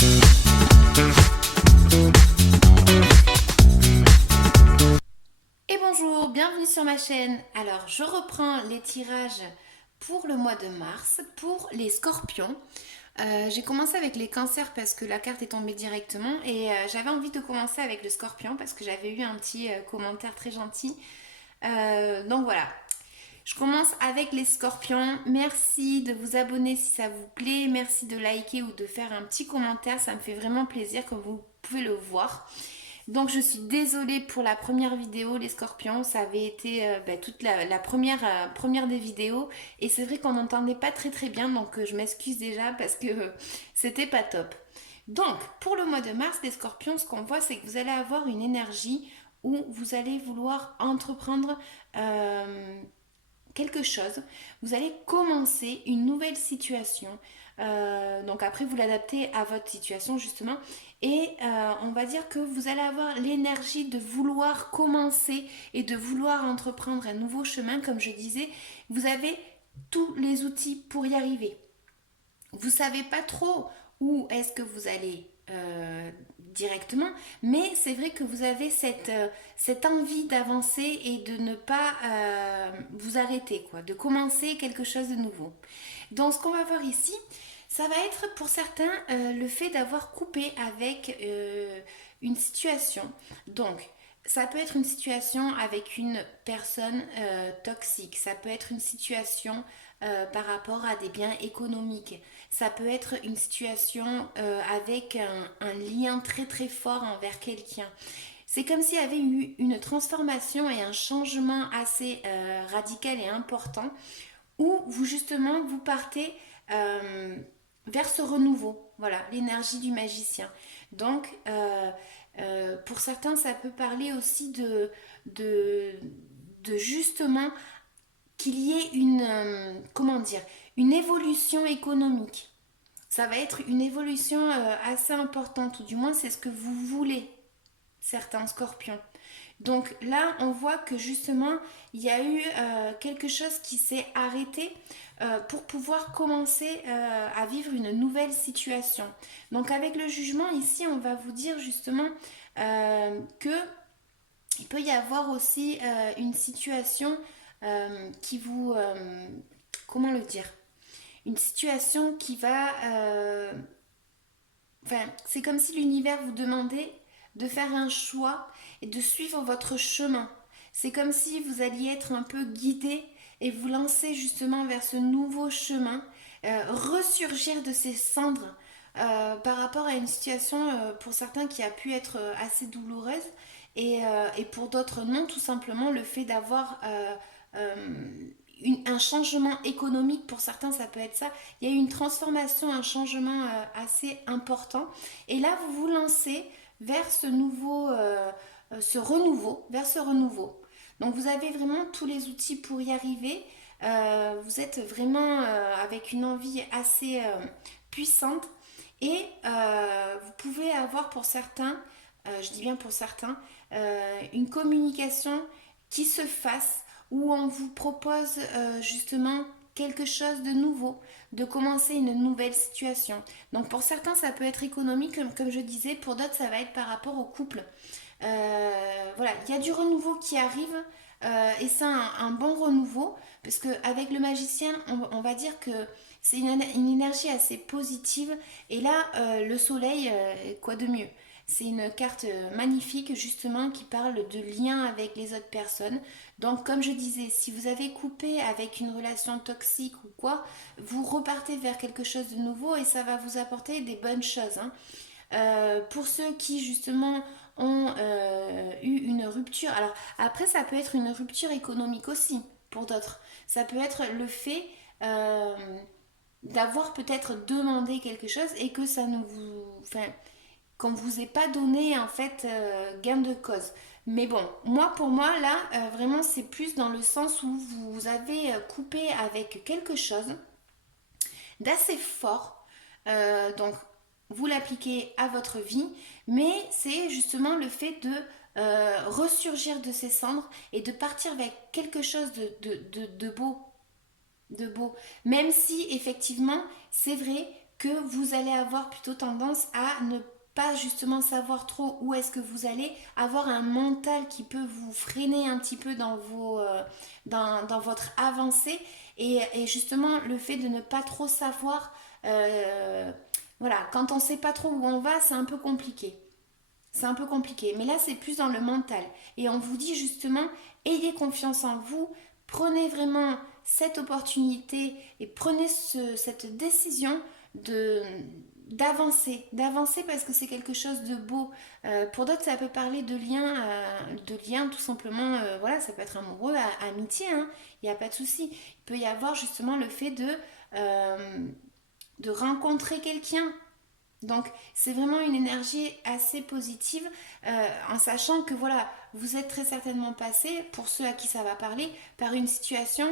Et bonjour, bienvenue sur ma chaîne. Alors, je reprends les tirages pour le mois de mars pour les scorpions. J'ai commencé avec les cancers parce que la carte est tombée directement et j'avais envie de commencer avec le scorpion parce que j'avais eu un petit commentaire très gentil. Donc voilà, je commence avec les scorpions. Merci de vous abonner si ça vous plaît. Merci de liker ou de faire un petit commentaire. Ça me fait vraiment plaisir comme vous pouvez le voir. Donc je suis désolée pour la première vidéo, les scorpions. Ça avait été toute la première, première des vidéos. Et c'est vrai qu'on n'entendait pas très très bien. Donc je m'excuse déjà parce que c'était pas top. Donc pour le mois de mars, les scorpions, ce qu'on voit, c'est que vous allez avoir une énergie où vous allez vouloir entreprendre quelque chose, vous allez commencer une nouvelle situation. Donc après, vous l'adaptez à votre situation justement. Et on va dire que vous allez avoir l'énergie de vouloir commencer et de vouloir entreprendre un nouveau chemin. Comme je disais, vous avez tous les outils pour y arriver. Vous savez pas trop où est-ce que vous allez directement, mais c'est vrai que vous avez cette envie d'avancer et de ne pas vous arrêter, quoi, de commencer quelque chose de nouveau. Donc ce qu'on va voir ici, ça va être pour certains le fait d'avoir coupé avec une situation. Donc ça peut être une situation avec une personne toxique, ça peut être une situation par rapport à des biens économiques, ça peut être une situation avec un lien très très fort envers quelqu'un. C'est comme s'il y avait eu une transformation et un changement assez radical et important où vous justement vous partez vers ce renouveau. Voilà, l'énergie du magicien. Donc, pour certains, ça peut parler aussi de, de justement qu'il y ait une, comment dire, une évolution économique. Ça va être une évolution assez importante, ou du moins c'est ce que vous voulez, certains scorpions. Donc là, on voit que justement, il y a eu quelque chose qui s'est arrêté pour pouvoir commencer à vivre une nouvelle situation. Donc avec le jugement, ici, on va vous dire justement que il peut y avoir aussi une situation qui vous... comment le dire? Une situation qui va... enfin, c'est comme si l'univers vous demandait de faire un choix et de suivre votre chemin. C'est comme si vous alliez être un peu guidé et vous lancer justement vers ce nouveau chemin, ressurgir de ces cendres par rapport à une situation pour certains qui a pu être assez douloureuse et pour d'autres non, tout simplement le fait d'avoir un changement économique, pour certains ça peut être ça, il y a eu une transformation, un changement assez important et là vous vous lancez vers ce nouveau, ce renouveau, vers ce renouveau. Donc vous avez vraiment tous les outils pour y arriver. Vous êtes vraiment avec une envie assez puissante et vous pouvez avoir pour certains, je dis bien pour certains, une communication qui se fasse où on vous propose justement quelque chose de nouveau, de commencer une nouvelle situation. Donc pour certains ça peut être économique comme je disais, pour d'autres ça va être par rapport au couple. Voilà, il y a du renouveau qui arrive et c'est un bon renouveau parce qu'avec le magicien on va dire que c'est une énergie assez positive et là le soleil, quoi de mieux? C'est une carte magnifique justement qui parle de lien avec les autres personnes. Donc comme je disais, si vous avez coupé avec une relation toxique ou quoi, vous repartez vers quelque chose de nouveau et ça va vous apporter des bonnes choses, hein. Pour ceux qui justement ont eu une rupture, alors après ça peut être une rupture économique aussi pour d'autres. Ça peut être le fait euh, d'avoir peut-être demandé quelque chose et que ça ne vous... Enfin, qu'on vous ait pas donné en fait gain de cause. Mais bon, moi pour moi là, vraiment c'est plus dans le sens où vous avez coupé avec quelque chose d'assez fort. Donc vous l'appliquez à votre vie, mais c'est justement le fait de ressurgir de ces cendres et de partir avec quelque chose de beau, de beau. Même si effectivement, c'est vrai que vous allez avoir plutôt tendance à ne pas justement savoir trop où est-ce que vous allez, avoir un mental qui peut vous freiner un petit peu dans votre avancée et justement le fait de ne pas trop savoir, voilà, quand on ne sait pas trop où on va, c'est un peu compliqué. C'est un peu compliqué, mais là c'est plus dans le mental. Et on vous dit justement, ayez confiance en vous, prenez vraiment cette opportunité et prenez cette décision de d'avancer parce que c'est quelque chose de beau. Pour d'autres ça peut parler de lien tout simplement, voilà, ça peut être amoureux, amitié, hein, il n'y a pas de souci. Il peut y avoir justement le fait euh, de rencontrer quelqu'un, donc c'est vraiment une énergie assez positive, en sachant que voilà, vous êtes très certainement passé, pour ceux à qui ça va parler, par une situation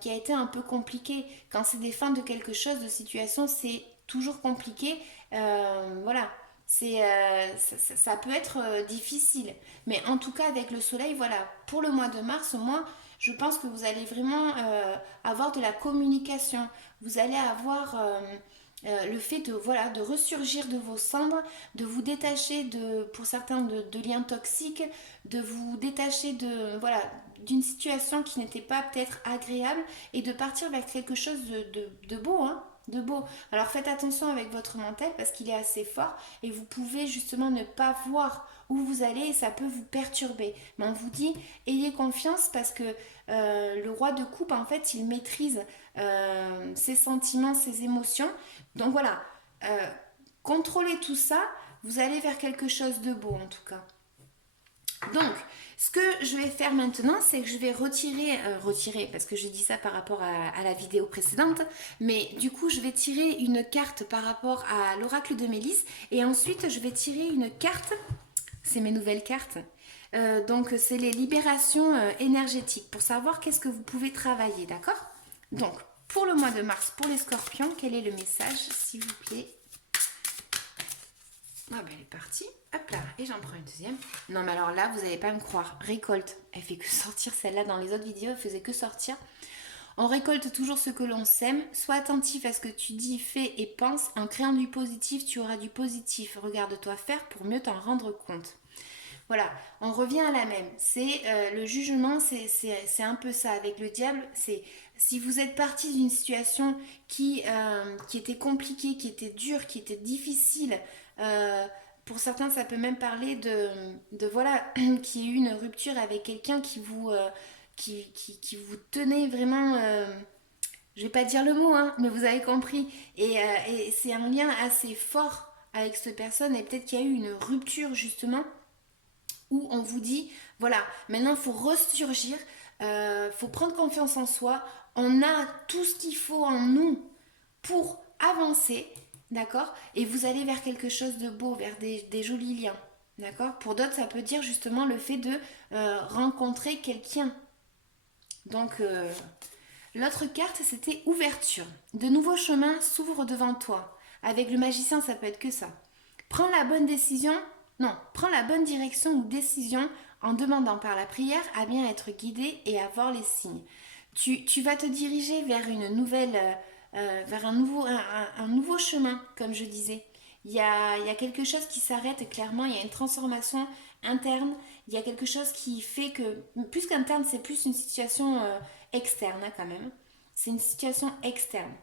qui a été un peu compliquée. Quand c'est des fins de quelque chose, de situation, c'est toujours compliqué. Voilà, ça peut être difficile. Mais en tout cas, avec le soleil, voilà, pour le mois de mars, moi, je pense que vous allez vraiment avoir de la communication. Vous allez avoir le fait de, voilà, de ressurgir de vos cendres, de vous détacher pour certains de liens toxiques, de vous détacher voilà, d'une situation qui n'était pas peut-être agréable et de partir vers quelque chose de beau, hein, de beau. Alors faites attention avec votre mental parce qu'il est assez fort et vous pouvez justement ne pas voir où vous allez et ça peut vous perturber. Mais on vous dit, ayez confiance parce que le roi de coupe, en fait, il maîtrise ses sentiments, ses émotions. Donc voilà, euh, contrôlez tout ça, vous allez vers quelque chose de beau en tout cas. Donc, ce que je vais faire maintenant, c'est que je vais retirer, parce que j'ai dit ça par rapport à la vidéo précédente, mais du coup, je vais tirer une carte par rapport à l'oracle de Mélisse, et ensuite, je vais tirer une carte, c'est mes nouvelles cartes. Donc, c'est les libérations énergétiques, pour savoir qu'est-ce que vous pouvez travailler, d'accord? Donc, pour le mois de mars, pour les scorpions, quel est le message, s'il vous plaît? Ah ben elle est partie. Hop là, et j'en prends une deuxième. Non mais alors là, vous n'allez pas me croire. Récolte. Elle fait que sortir celle-là dans les autres vidéos, elle faisait que sortir. On récolte toujours ce que l'on sème. Sois attentif à ce que tu dis, fais et penses. En créant du positif, tu auras du positif. Regarde-toi faire pour mieux t'en rendre compte. Voilà, on revient à la même. C'est le jugement, c'est un peu ça. Avec le diable, c'est si vous êtes parti d'une situation qui était compliquée, qui était dure, qui était difficile, euh, pour certains, ça peut même parler voilà, qu'il y ait eu une rupture avec quelqu'un qui vous tenait vraiment, je vais pas dire le mot, hein, mais vous avez compris. Et c'est un lien assez fort avec cette personne et peut-être qu'il y a eu une rupture justement où on vous dit, voilà, maintenant il faut ressurgir, faut prendre confiance en soi, on a tout ce qu'il faut en nous pour avancer, d'accord? Et vous allez vers quelque chose de beau, vers des jolis liens, d'accord? Pour d'autres, ça peut dire justement le fait de rencontrer quelqu'un. Donc, l'autre carte, c'était ouverture. De nouveaux chemins s'ouvrent devant toi. Avec le magicien, ça peut être que ça. Prends la bonne décision, non, prends la bonne direction ou décision en demandant par la prière à bien être guidé et à voir les signes. Tu vas te diriger vers une nouvelle, vers un nouveau chemin, comme je disais. Il y a quelque chose qui s'arrête clairement, il y a une transformation interne, il y a quelque chose qui fait que, plus qu'interne, c'est plus une situation externe hein, quand même. C'est une situation externe.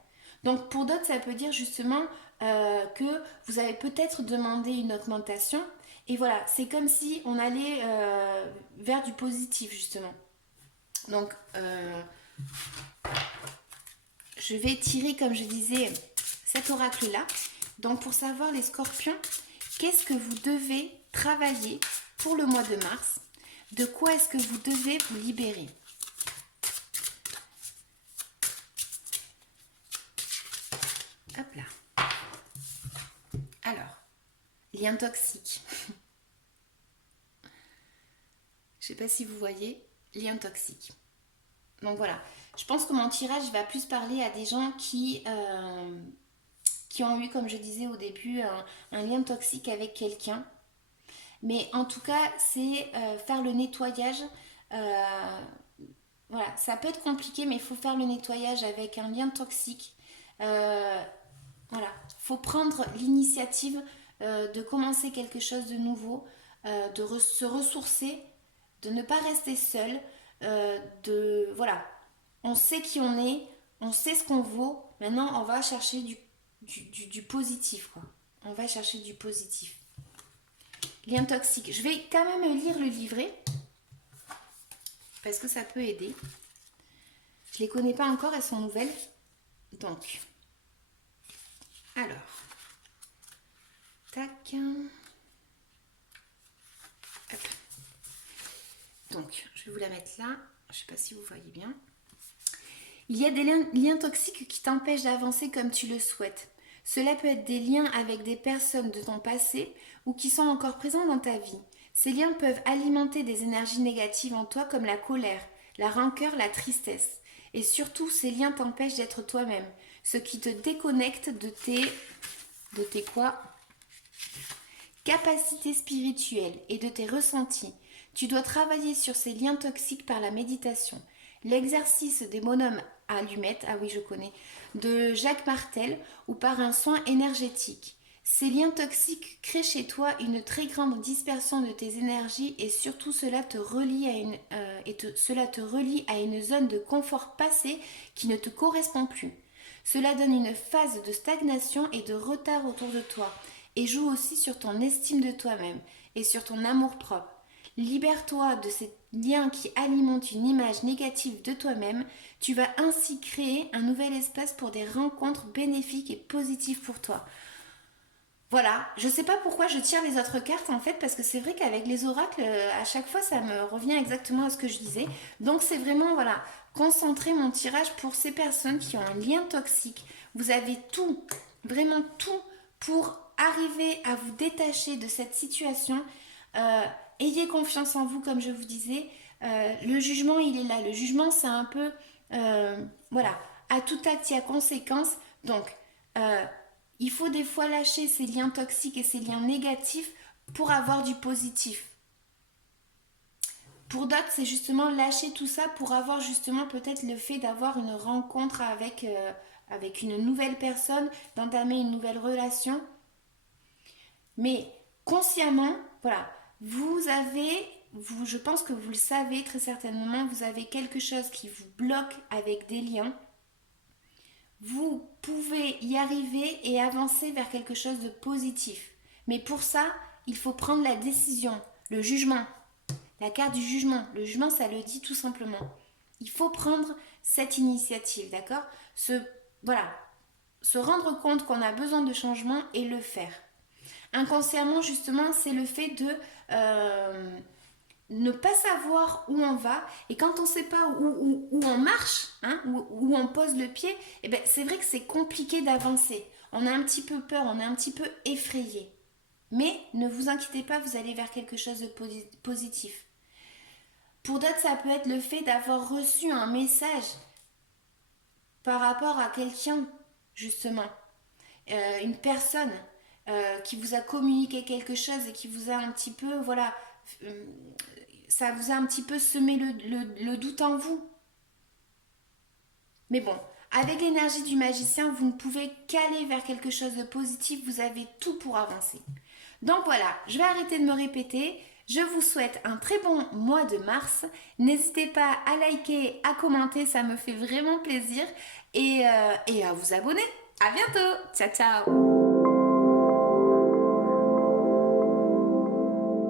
Donc pour d'autres, ça peut dire justement que vous avez peut-être demandé une augmentation. Et voilà, c'est comme si on allait vers du positif justement. Donc je vais tirer, comme je disais, cet oracle-là. Donc pour savoir les scorpions, qu'est-ce que vous devez travailler pour le mois de mars? De quoi est-ce que vous devez vous libérer? Hop là. Alors, lien toxique. Je ne sais pas si vous voyez, lien toxique. Donc voilà, je pense que mon tirage va plus parler à des gens qui ont eu, comme je disais au début, un lien toxique avec quelqu'un. Mais en tout cas, c'est faire le nettoyage. euh, voilà, ça peut être compliqué, mais il faut faire le nettoyage avec un lien toxique. Euh, Voilà, faut prendre l'initiative de commencer quelque chose de nouveau, se ressourcer, de ne pas rester seul, voilà, on sait qui on est, on sait ce qu'on vaut. Maintenant, on va chercher du positif, quoi. On va chercher du positif. Lien toxique. Je vais quand même lire le livret parce que ça peut aider. Je les connais pas encore, elles sont nouvelles. Donc, alors, tac. Hop. Donc, je vais vous la mettre là. Je sais pas si vous voyez bien. Il y a des liens toxiques qui t'empêchent d'avancer comme tu le souhaites. Cela peut être des liens avec des personnes de ton passé ou qui sont encore présents dans ta vie. Ces liens peuvent alimenter des énergies négatives en toi comme la colère, la rancœur, la tristesse. Et surtout, ces liens t'empêchent d'être toi-même, ce qui te déconnecte de tes quoi capacités spirituelles et de tes ressentis. Tu dois travailler sur ces liens toxiques par la méditation. L'exercice des bonhommes allumettes, ah oui je connais, de Jacques Martel ou par un soin énergétique. Ces liens toxiques créent chez toi une très grande dispersion de tes énergies et surtout cela te relie à une zone de confort passé qui ne te correspond plus. Cela donne une phase de stagnation et de retard autour de toi et joue aussi sur ton estime de toi-même et sur ton amour-propre. Libère-toi de ces liens qui alimentent une image négative de toi-même. Tu vas ainsi créer un nouvel espace pour des rencontres bénéfiques et positives pour toi. Voilà, je sais pas pourquoi je tire les autres cartes en fait, parce que c'est vrai qu'avec les oracles, à chaque fois ça me revient exactement à ce que je disais. Donc c'est vraiment, voilà, concentrer mon tirage pour ces personnes qui ont un lien toxique. Vous avez tout, vraiment tout pour arriver à vous détacher de cette situation. Ayez confiance en vous, comme je vous disais. Le jugement, il est là. Le jugement, c'est un peu, voilà, à tout acte, il y a conséquence. Donc, il faut des fois lâcher ces liens toxiques et ces liens négatifs pour avoir du positif. Pour d'autres, c'est justement lâcher tout ça pour avoir justement peut-être le fait d'avoir une rencontre avec une nouvelle personne, d'entamer une nouvelle relation. Mais consciemment, voilà, je pense que vous le savez très certainement, vous avez quelque chose qui vous bloque avec des liens. Vous pouvez y arriver et avancer vers quelque chose de positif. Mais pour ça, il faut prendre la décision, le jugement, la carte du jugement. Le jugement, ça le dit tout simplement. Il faut prendre cette initiative, d'accord ? Voilà, se rendre compte qu'on a besoin de changement et le faire. Inconsciemment, justement, c'est le fait de ne pas savoir où on va. Et quand on ne sait pas où on marche, hein, où on pose le pied, eh ben, c'est vrai que c'est compliqué d'avancer. On a un petit peu peur, on est un petit peu effrayé. Mais ne vous inquiétez pas, vous allez vers quelque chose de positif. Pour d'autres, ça peut être le fait d'avoir reçu un message par rapport à quelqu'un, justement. Une personne qui vous a communiqué quelque chose et qui vous a un petit peu, voilà, ça vous a un petit peu semé le doute en vous. Mais bon, avec l'énergie du magicien, vous ne pouvez qu'aller vers quelque chose de positif, vous avez tout pour avancer. Donc voilà, je vais arrêter de me répéter. Je vous souhaite un très bon mois de mars. N'hésitez pas à liker, à commenter, ça me fait vraiment plaisir. Et à vous abonner. À bientôt. Ciao, ciao.